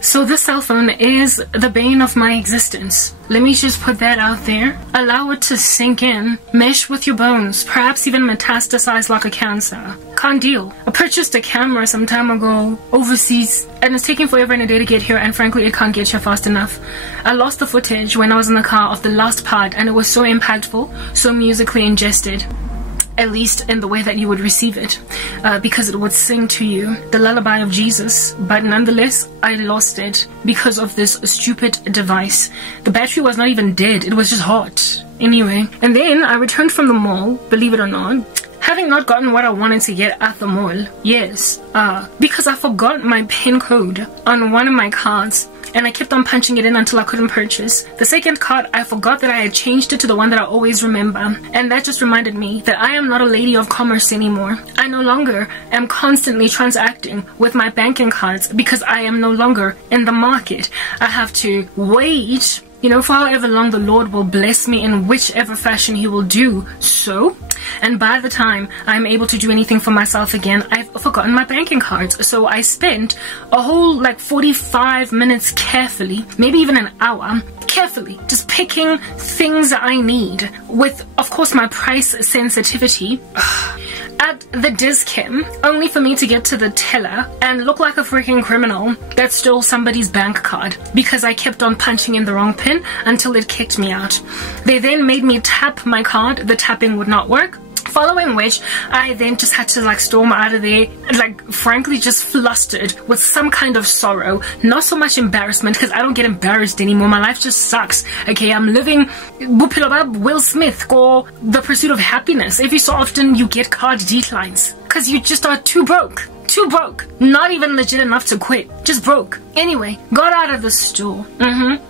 So this cell phone is the bane of my existence. Let me just put that out there. Allow it to sink in, mesh with your bones, perhaps even metastasize like a cancer. Can't deal. I purchased a camera some time ago overseas, and it's taking forever and a day to get here, and frankly it can't get here fast enough. I lost the footage when I was in the car of the last part, and it was so impactful, so musically ingested. At least in the way that you would receive it, because it would sing to you the lullaby of Jesus. But nonetheless, I lost it because of this stupid device. The battery was not even dead, it was just hot. Anyway, and then I returned from the mall, believe it or not, having not gotten what I wanted to get at the mall. Yes, because I forgot my PIN code on one of my cards, and I kept on punching it in until I couldn't purchase. The second card, I forgot that I had changed it to the one that I always remember, and that just reminded me that I am not a lady of commerce anymore. I no longer am constantly transacting with my banking cards because I am no longer in the market. I have to wait, you know, for however long the Lord will bless me in whichever fashion He will do so. And by the time I'm able to do anything for myself again, I've forgotten my banking cards. So I spent a whole 45 minutes carefully, maybe even an hour, carefully just picking things that I need with, of course, my price sensitivity at the Dis-Chem, only for me to get to the teller and look like a freaking criminal that stole somebody's bank card because I kept on punching in the wrong PIN until it kicked me out. They then made me tap my card. The tapping would not work. Following which, I then just had to storm out of there, frankly just flustered with some kind of sorrow. Not so much embarrassment, because I don't get embarrassed anymore. My life just sucks. Okay, I'm living Will Smith or The Pursuit of Happiness. Every so often you get card declines because you just are too broke. Too broke. Not even legit enough to quit. Just broke. Anyway, got out of the store.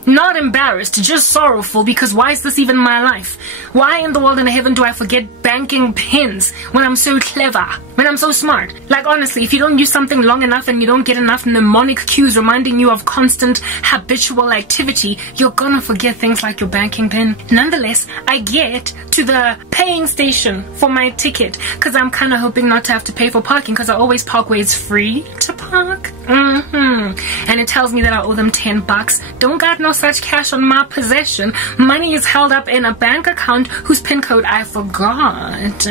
Not embarrassed, just sorrowful, because why is this even my life? Why in the world and heaven do I forget banking pins when I'm so clever? When I'm so smart? Honestly, if you don't use something long enough and you don't get enough mnemonic cues reminding you of constant habitual activity, you're gonna forget things like your banking pin. Nonetheless, I get to the paying station for my ticket because I'm kind of hoping not to have to pay for parking because I always park where it's free to park. And it tells me that I owe them $10. Don't got no such cash on my possession. Money is held up in a bank account whose PIN code I forgot.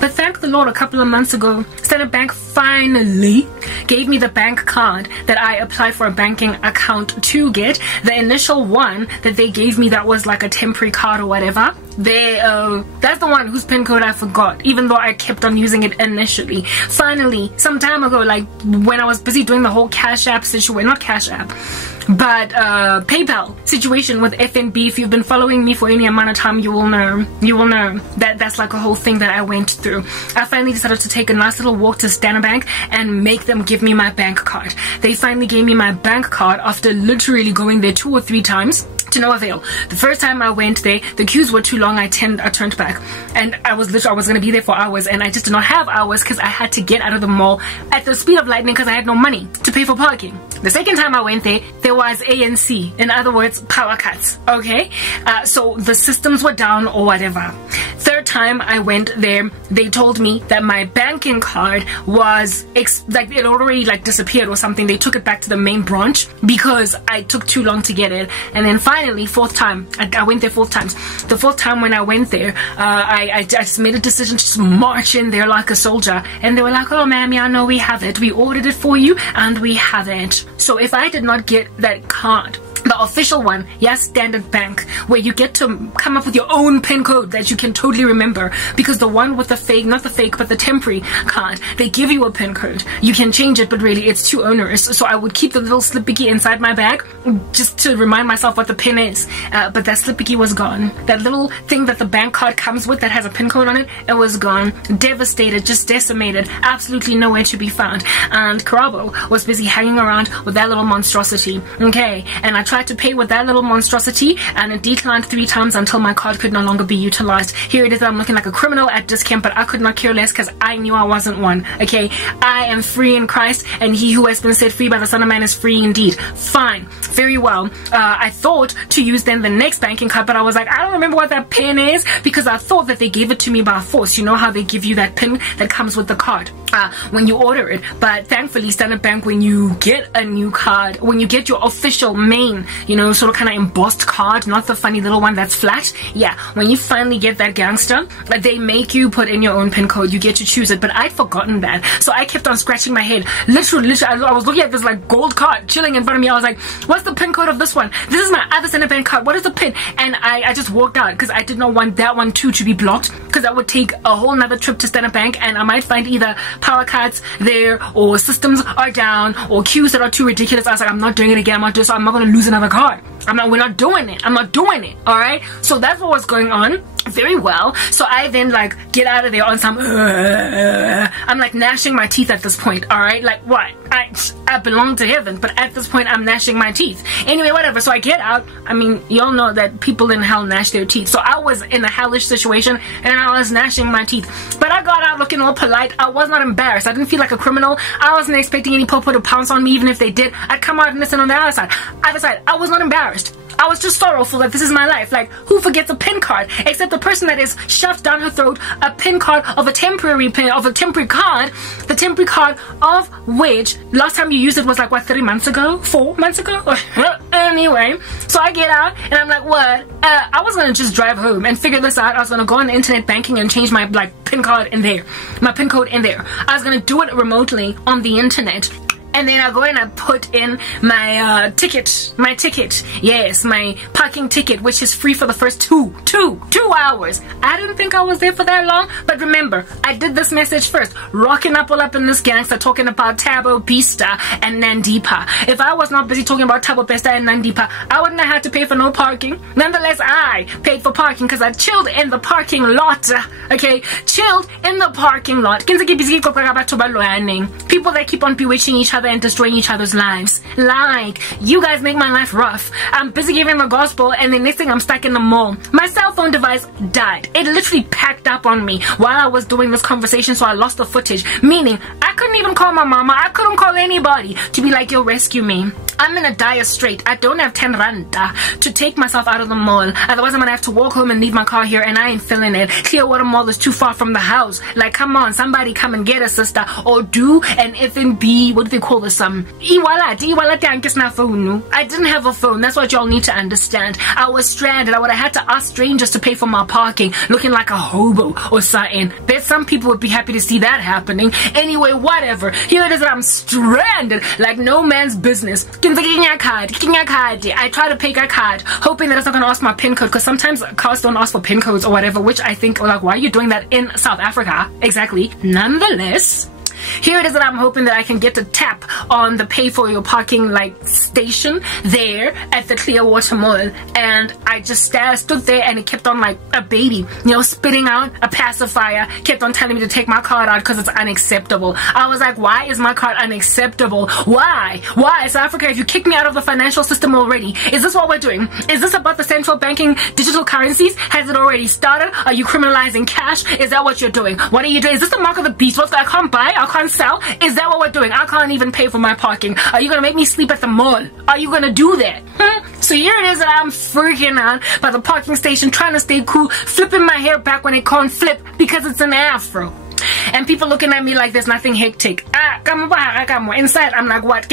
But thank the Lord, a couple of months ago, Standard Bank finally gave me the bank card that I applied for a banking account to get. The initial one that they gave me that was like a temporary card or whatever, that's the one whose PIN code I forgot, even though I kept on using it initially. Finally, some time ago, when I was busy doing the whole Cash App situation, not Cash App, but PayPal situation with FNB. If you've been following me for any amount of time, you will know that that's like a whole thing that I went through. I finally decided to take a nice little walk to Standard Bank and make them give me my bank card. They finally gave me my bank card after literally going there 2 or 3 times. To no avail. The first time I went there, the queues were too long. I turned back, and I was going to be there for hours, and I just did not have hours because I had to get out of the mall at the speed of lightning because I had no money to pay for parking. The second time I went there, there was ANC, in other words, power cuts. Okay, so the systems were down or whatever. Third time I went there, they told me that my banking card was it already disappeared or something. They took it back to the main branch because I took too long to get it, and then finally, fourth time, I went there 4 times. The 4th time when I went there, I just made a decision to just march in there like a soldier. And they were like, oh ma'am, yeah, no, we have it. We ordered it for you and we have it. So if I did not get that card, the official one, yes, Standard Bank, where you get to come up with your own PIN code that you can totally remember, because the one with the fake, not the fake, but the temporary card, they give you a PIN code. You can change it, but really it's too onerous. So I would keep the little slip-biggie inside my bag just to remind myself what the PIN is. But that slip-biggie was gone. That little thing that the bank card comes with that has a PIN code on it, it was gone. Devastated, just decimated, absolutely nowhere to be found. And Karabo was busy hanging around with that little monstrosity. Okay, and I tried to pay with that little monstrosity, and it declined 3 times until my card could no longer be utilized. Here it is, I'm looking like a criminal at Dis-Chem, but I could not care less because I knew I wasn't one. Okay, I am free in Christ, and he who has been set free by the Son of Man is free indeed. Fine, very well. I thought to use then the next banking card, but I was like, I don't remember what that PIN is, because I thought that they gave it to me by force. You know how they give you that PIN that comes with the card. when you order it. But thankfully, Standard Bank, when you get a new card, when you get your official main, you know, sort of kind of embossed card, not the funny little one that's flat, yeah, when you finally get that gangster, they make you put in your own PIN code. You get to choose it. But I'd forgotten that, so I kept on scratching my head. Literally, I was looking at this like gold card chilling in front of me. I was like, what's the PIN code of this one? This is my other Standard Bank card. What is the PIN? And I just walked out because I did not want that one too to be blocked, because that would take a whole nother trip to Standard Bank, and I might find either power cuts there, or systems are down, or queues that are too ridiculous. I was like, I'm not doing it again. I'm not going to lose another card. We're not doing it. I'm not doing it. All right. So that's what was going on. Very well. So I then like get out of there on some I'm like gnashing my teeth at this point. All right, like what? I belong to heaven, but at this point I'm gnashing my teeth. Anyway, whatever. So I get out. I mean, y'all know that people in hell gnash their teeth. So I was in a hellish situation and I was gnashing my teeth. But I got out looking all polite. I was not embarrassed. I didn't feel like a criminal. I wasn't expecting any popo to pounce on me. Even if they did, I'd come out and listen on the other side. I was not embarrassed. I was just sorrowful that this is my life. Like, who forgets a PIN card? Except the person that is shoved down her throat a PIN card of a temporary PIN, of a temporary card, the temporary card of which last time you used it was like, what, 3 months ago? 4 months ago? Anyway, so I get out and I'm like, what? I was gonna just drive home and figure this out. I was gonna go on internet banking and change my like PIN card in there, my PIN code in there. I was gonna do it remotely on the internet. And then I go and I put in my ticket, yes, my parking ticket, which is free for the first two hours. I didn't think I was there for that long, but remember, I did this message first, rocking up all up in this gangster, talking about Thabo Bester and Nandipa. If I was not busy talking about Thabo Bester and Nandipa, I wouldn't have had to pay for no parking. Nonetheless, I paid for parking because I chilled in the parking lot, okay, chilled in the parking lot. People that keep on bewitching each other and destroying each other's lives. Like, you guys make my life rough. I'm busy giving the gospel and the next thing I'm stuck in the mall. My cell phone device died. It literally packed up on me while I was doing this conversation, so I lost the footage. Meaning, I couldn't even call my mama. I couldn't call anybody to be like, yo, rescue me. I'm in a dire strait. I don't have 10 rand to take myself out of the mall. Otherwise, I'm gonna have to walk home and leave my car here, and I ain't feeling it. Clearwater Mall is too far from the house. Like, come on, somebody come and get a sister, or do an F&B, what do they call this? I didn't have a phone. That's what y'all need to understand. I was stranded. I would have had to ask strangers to pay for my parking, looking like a hobo or something. Bet some people would be happy to see that happening. Anyway, whatever. Here it is that I'm stranded like no man's business. I try to pay a card, hoping that it's not going to ask my PIN code, because sometimes cards don't ask for PIN codes or whatever, which I think, like, why are you doing that in South Africa? Exactly. Nonetheless, here it is that I'm hoping that I can get to tap on the pay for your parking like station there at the Clearwater Mall, and I just stood there and it kept on like a baby, you know, spitting out a pacifier, kept on telling me to take my card out because it's unacceptable. I was like, why is my card unacceptable? Why South Africa, if you kicked me out of the financial system already? Is this what we're doing? Is this about the central banking digital currencies? Has it already started? Are you criminalizing cash? Is that what you're doing? What are you doing? Is this the mark of the beast? What, I can't buy? I can't sell? Is that what we're doing? I can't even pay for my parking. Are you gonna make me sleep at the mall? Are you gonna do that? So here it is that I'm freaking out by the parking station, trying to stay cool, flipping my hair back when it can't flip because it's an afro. And people looking at me like there's nothing hectic. Inside, I'm like, what?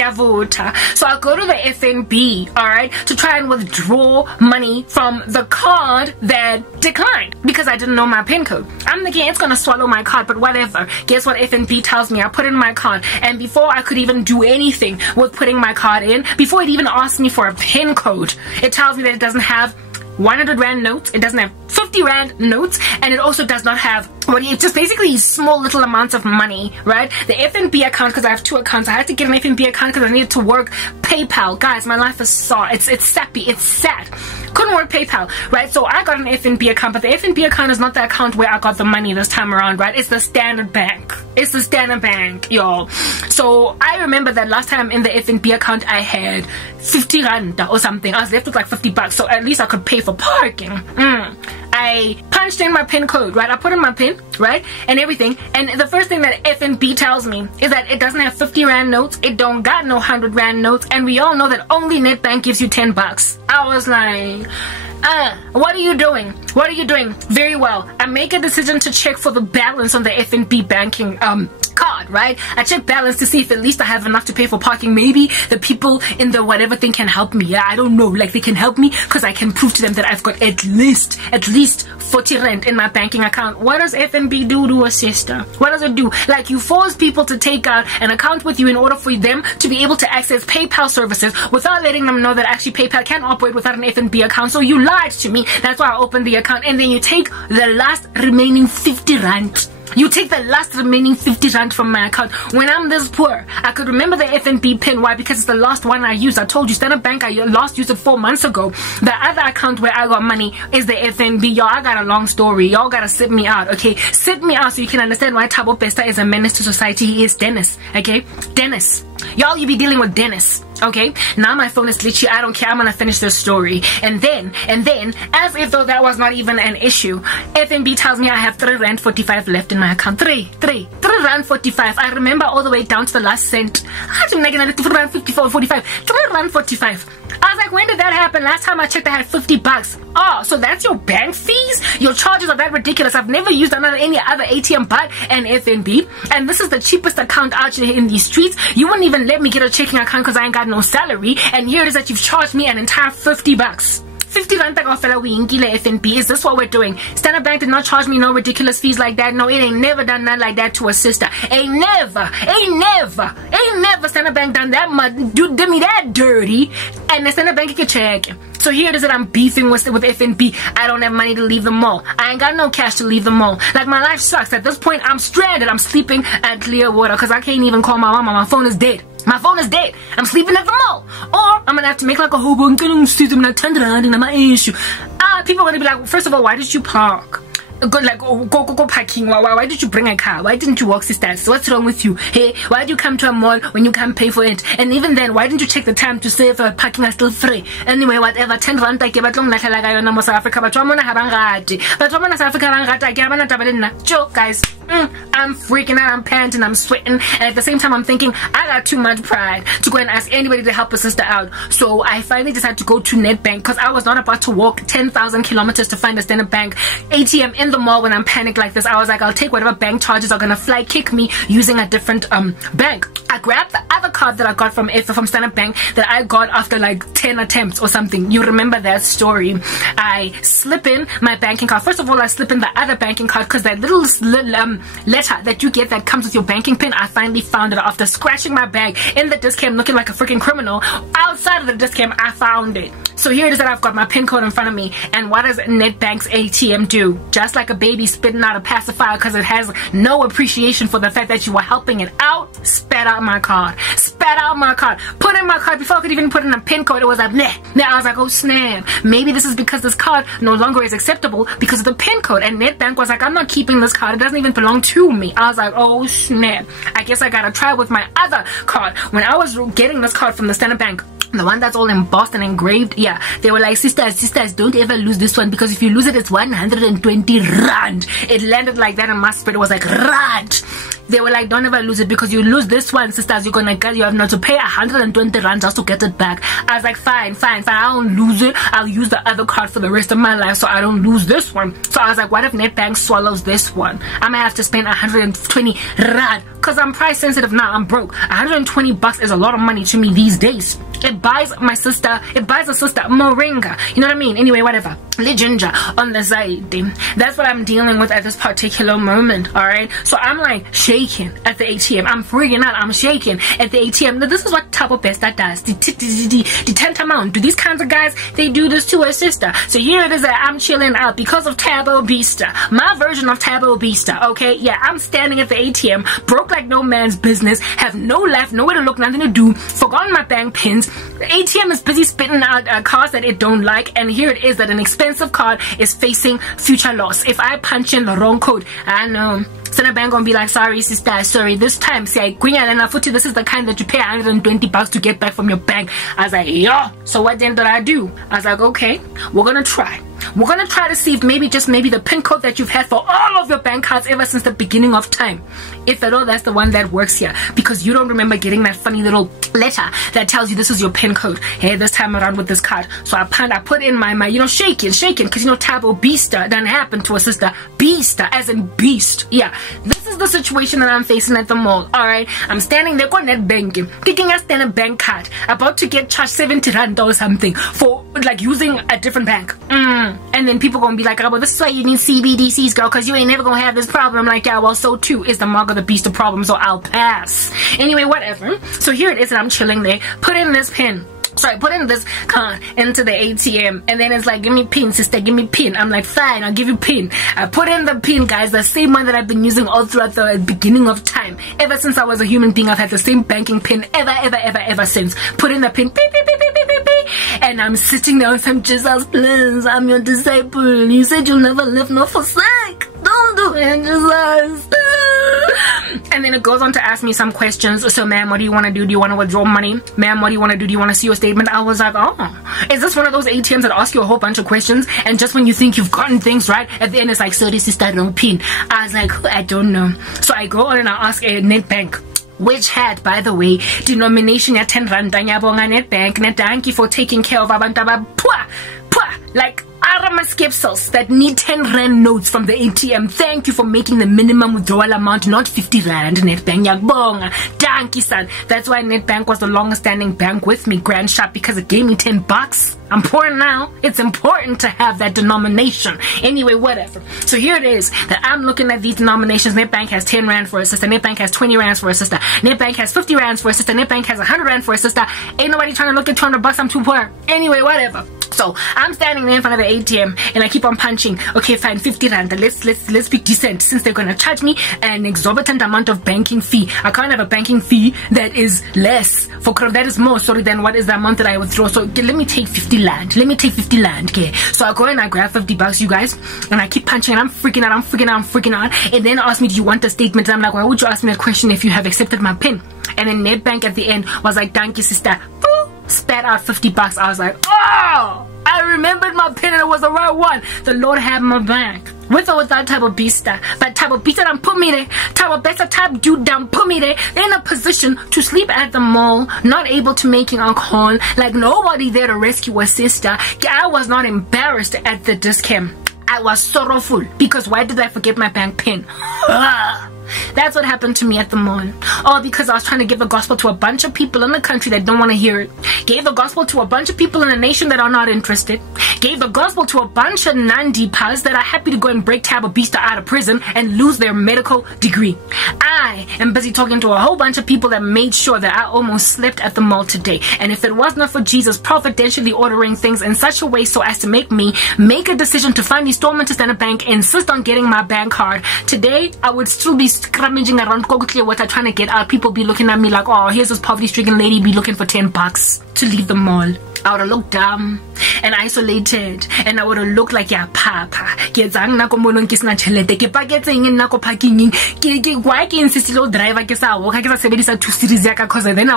So I'll go to the FNB, alright, to try and withdraw money from the card that declined because I didn't know my PIN code. I'm thinking it's gonna swallow my card, but whatever. Guess what FNB tells me? I put in my card, and before I could even do anything with putting my card in, before it even asked me for a PIN code, it tells me that it doesn't have 100 Rand notes, it doesn't have 50 Rand notes, and it also does not have, well, it's just basically small little amounts of money, right? The FNB account, because I have 2 accounts, I had to get an FNB account because I needed to work PayPal. Guys, my life is it's sappy, it's sad. Couldn't work PayPal, right? So I got an FNB account, but the FNB account is not the account where I got the money this time around, right? It's the Standard Bank. It's the Standard Bank, y'all. So I remember that last time in the FNB account, I had 50 Rand or something. I was left with like 50 bucks, so at least I could pay for parking. I punched in my PIN code, right? I put in my PIN, right? And everything. And the first thing that FNB tells me is that it doesn't have 50 Rand notes. It don't got no 100 Rand notes. And we all know that only Nedbank gives you 10 bucks. I was like, what are you doing? What are you doing? Very well. I make a decision to check for the balance on the FNB banking card, right? I check balance to see if at least I have enough to pay for parking. Maybe the people in the whatever thing can help me. Yeah, I don't know. Like, they can help me because I can prove to them that I've got at least 40 Rand in my banking account. What does FNB do to a sister? What does it do? Like, you force people to take out an account with you in order for them to be able to access PayPal services without letting them know that actually PayPal can operate without an FNB account. So you lied to me. That's why I opened the account. And then you take the last remaining 50 Rand. You take the last remaining 50 Rand from my account. When I'm this poor, I could remember the FNB PIN. Why? Because it's the last one I used. I told you, Standard Bank, I last used it 4 months ago. The other account where I got money is the FNB. Y'all, I got a long story. Y'all gotta sit me out, okay? Sit me out so you can understand why Thabo Bester is a menace to society. He is Dennis, okay? Dennis. Y'all, you be dealing with Dennis, okay? Now my phone is glitchy. I don't care. I'm gonna finish this story. And then, as if though that was not even an issue, FNB tells me I have 3 Rand 45 left in my account. 3 Rand 45. I remember all the way down to the last cent. I think like 3 Rand 54, 45. 3 Rand 45. I was like, when did that happen? Last time I checked, I had 50 bucks. Oh, so that's your bank fees? Your charges are that ridiculous. I've never used any other ATM but an FNB. And this is the cheapest account out here in these streets. You wouldn't even let me get a checking account because I ain't got no salary. And here it is that you've charged me an entire 50 bucks. 50 Rand FNB. Is this what we're doing? Standard Bank did not charge me no ridiculous fees like that. No, it ain't never done nothing like that to a sister. Ain't never Standard Bank done that much. Dude, did me that dirty. And the Standard Bank can check. So here it is that I'm beefing with FNB. I don't have money to leave the mall. I ain't got no cash to leave the mall. Like, my life sucks. At this point, I'm stranded. I'm sleeping at Clearwater because I can't even call my mama. My phone is dead. My phone is dead. I'm sleeping at the mall. Or I'm gonna have to make like a hobo and get on my issue. People are gonna be like, first of all, why did you park? Go parking. Why did you bring a car? Why didn't you walk, sisters? What's wrong with you? Hey, why did you come to a mall when you can't pay for it? And even then, why didn't you check the time to see if parking is still free? Anyway, whatever. 10 Rand I give at long like South Africa, but I'm South Africa. Joke, guys. I'm freaking out. I'm panting. I'm sweating. And at the same time, I'm thinking I got too much pride to go and ask anybody to help a sister out. So I finally decided to go to Nedbank because I was not about to walk 10,000 kilometers to find a Standard Bank ATM in the mall when I'm panicked like this. I was like, I'll take whatever bank charges are gonna fly kick me using a different bank. I grabbed the other card that I got from Standard Bank that I got after like 10 attempts or something. You remember that story. I slip in my banking card. First of all, I slip in the other banking card because that little letter that you get that comes with your banking pin, I finally found it after scratching my bag in the disc cam looking like a freaking criminal. Outside of the disc cam, I found it. So here it is that I've got my pin code in front of me. And what does Nedbank's ATM do? Just like a baby spitting out a pacifier because it has no appreciation for the fact that you were helping it out, spat out my card. Spat out my card. Put in my card before I could even put in a pin code. It was like, nah. I was like, oh snap. Maybe this is because this card no longer is acceptable because of the pin code. And Nedbank was like, I'm not keeping this card. It doesn't even belong to me. I was like, oh snap. I guess I gotta try with my other card. When I was getting this card from the Standard Bank, the one that's all embossed and engraved, yeah, they were like, sisters, don't ever lose this one because if you lose it, it's 120 Rand. It landed like that in my spirit. It was like, Rand. They were like, don't ever lose it because you lose this one, sisters, you have not to pay 120 Rand just to get it back. I was like, fine, I don't lose it. I'll use the other card for the rest of my life so I don't lose this one. So I was like, what if Nedbank swallows this one? I'm gonna have to spend 120 Rand because I'm price sensitive now. I'm broke. 120 bucks is a lot of money to me these days. It buys a sister moringa. You know what I mean? Anyway, whatever. Ginger on the side. That's what I'm dealing with at this particular moment. Alright? So I'm like shaking at the ATM. I'm freaking out. I'm shaking at the ATM. Now, this is what Thabo Bester does. The tantamount. Do these kinds of guys, they do this to a sister. So here it is that I'm chilling out because of Thabo Bester. My version of Thabo Bester. Okay? Yeah, I'm standing at the ATM, broke like no man's business, have no life, nowhere to look, nothing to do, forgotten my bank pins. The ATM is busy spitting out cards that it don't like, and here it is that an expensive card is facing future loss. If I punch in the wrong code, I know Standard Bank gonna be like, sorry sister, sorry, this time say this is the kind that you pay 120 bucks to get back from your bank. I was like, yo, so what then did I do? I was like, okay, we're gonna try. We're gonna try to see if maybe, just maybe, the PIN code that you've had for all of your bank cards ever since the beginning of time, if at all that's the one that works here, because you don't remember getting that funny little letter that tells you this is your PIN code. Hey, this time around with this card. So I put in my shaking, because Thabo Beaster done happened to a sister. Beaster, as in beast. Yeah, this is the situation that I'm facing at the mall. Alright, I'm standing there going net banking, kicking a standard bank card, about to get charged 70 rand or something for like using a different bank. And then people gonna be like, oh, well, this is why you need CBDCs, girl, because you ain't never gonna have this problem. Like, yeah, well, so too is the mark of the beast of problem, so I'll pass. Anyway, whatever. So here it is, and I'm chilling there. Put in this card into the ATM, and then it's like, give me PIN, sister, give me PIN. I'm like, fine, I'll give you PIN. I put in the PIN, guys, the same one that I've been using all throughout the beginning of time. Ever since I was a human being, I've had the same banking PIN ever since. Put in the PIN, beep, beep, beep, beep, beep, beep, beep. And I'm sitting there with him, Jesus, please, I'm your disciple. You said you'll never live nor forsake. Don't do it, Jesus. And then it goes on to ask me some questions. So, ma'am, what do you want to do? Do you want to withdraw money? Ma'am, what do you want to do? Do you want to see your statement? I was like, oh, is this one of those ATMs that ask you a whole bunch of questions, and just when you think you've gotten things right, at the end it's like, sorry, sister, wrong PIN. I was like, I don't know. So I go on and I ask a Nedbank, which had, by the way, denomination ya 10 rand. Nedbank, nedanki for taking care of abantu like Arama skepsels that need 10 rand notes from the ATM. Thank you for making the minimum withdrawal amount not 50 rand. Nedbank yakbonga. Danky son. That's why Nedbank was the longest standing bank with me, Grand Shop, because it gave me 10 bucks. I'm poor now. It's important to have that denomination. Anyway, whatever. So here it is that I'm looking at these denominations. Nedbank has 10 rand for a sister. Nedbank has 20 rands for a sister. Nedbank has 50 rands for a sister. Nedbank has 100 rand for a sister. Ain't nobody trying to look at 200 bucks. I'm too poor. Anyway, whatever. So I'm standing there in front of the ATM and I keep on punching. Okay, fine, 50 rand. Let's be decent, since they're gonna charge me an exorbitant amount of banking fee. I can't have a banking fee that is less that is more, sorry, than what is the amount that I would throw. So let me take 50 rand. Let me take 50 rand. Okay. So I go and I grab 50 bucks, you guys, and I keep punching and I'm freaking out. And then ask me, do you want a statement? And I'm like, why would you ask me that question if you have accepted my PIN? And then Nedbank at the end was like, thank you, sister. Boo! Spat out 50 bucks. I was like, oh, I remembered my PIN and it was the right one. The Lord had my back. With or without Thabo Beaster. But Thabo Beaster done put me there. Thabo Beaster type dude done put me there. In a position to sleep at the mall, not able to making alcohol, like nobody there to rescue a sister. I was not embarrassed at the discount. I was sorrowful because why did I forget my bank PIN? That's what happened to me at the mall. All because I was trying to give the gospel to a bunch of people in the country that don't want to hear it. Gave the gospel to a bunch of people in the nation that are not interested. Gave the gospel to a bunch of non-deepers that are happy to go and break Thabo Beaster out of prison and lose their medical degree. I am busy talking to a whole bunch of people that made sure that I almost slept at the mall today. And if it was not for Jesus providentially ordering things in such a way so as to make me make a decision to find installment to Standard Bank, insist on getting my bank card, today I would still be scrummaging around Clear Water trying to get out. People be looking at me like, oh, here's this poverty-stricken lady be looking for 10 bucks to leave the mall. I would have looked dumb and isolated, and I would have looked like, yeah, papa. Because then I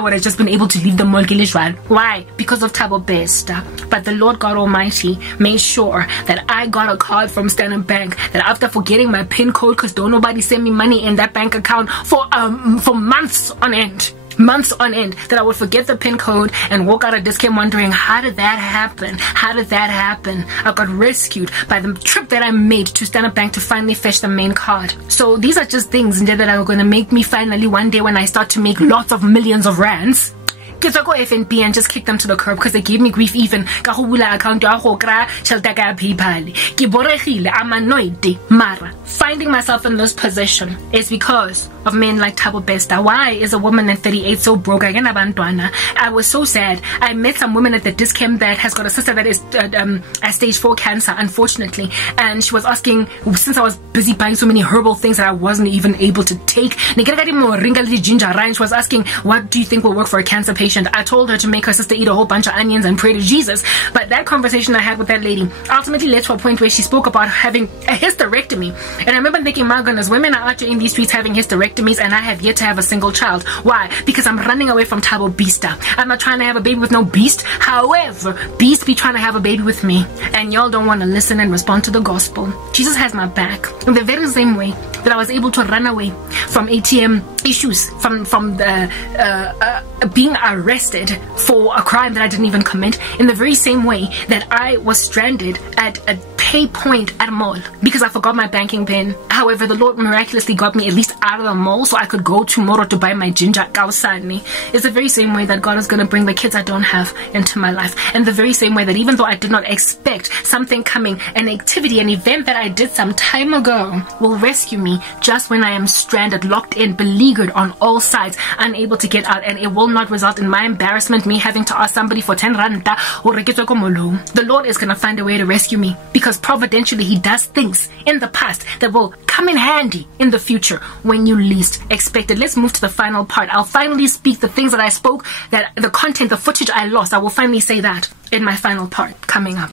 would have just been able to leave the mall. Why? Because of Thabo Beaster. But the Lord God Almighty made sure that I got a card from Standard Bank, that after forgetting my PIN code, because don't nobody send me money in that bank account for months on end, that I would forget the PIN code and walk out of discount wondering, how did that happen? I got rescued by the trip that I made to Standard Bank to finally fetch the main card. So these are just things that are going to make me finally one day, when I start to make lots of millions of rands, because I go FNB and just kick them to the curb because they gave me grief even. I'm annoyed. Mara, finding myself in this position is because of men like Thabo Beaster. Why is a woman at 38 so broke? I was so sad. I met some women at the discount that has got a sister that is at stage 4 cancer, unfortunately, and she was asking, since I was busy buying so many herbal things that I wasn't even able to take, she was asking, what do you think will work for a cancer patient? impatient. I told her to make her sister eat a whole bunch of onions and pray to Jesus. But that conversation I had with that lady ultimately led to a point where she spoke about having a hysterectomy. And I remember thinking, my goodness, women are out there in these streets having hysterectomies, and I have yet to have a single child. Why? Because I'm running away from Thabo Beasta. I'm not trying to have a baby with no beast. However, Beast be trying to have a baby with me, and y'all don't want to listen and respond to the gospel. Jesus has my back in the very same way that I was able to run away from ATM issues, from the being arrested for a crime that I didn't even commit, in the very same way that I was stranded at a pay point at a mall because I forgot my banking pin. However, the Lord miraculously got me at least out of the mall so I could go tomorrow to buy my ginger kausani. It's the very same way that God is going to bring the kids I don't have into my life, and the very same way that even though I did not expect something coming, an activity, an event that I did some time ago will rescue me just when I am stranded, locked in, beleaguered on all sides, unable to get out, and it will not result in my embarrassment, me having to ask somebody for 10 randa or the Lord is going to find a way to rescue me, because providentially He does things in the past that will come in handy in the future when you least expect it. Let's move to the final part. I'll finally speak the things that I spoke, that the content, the footage I lost, I will finally say that in my final part coming up.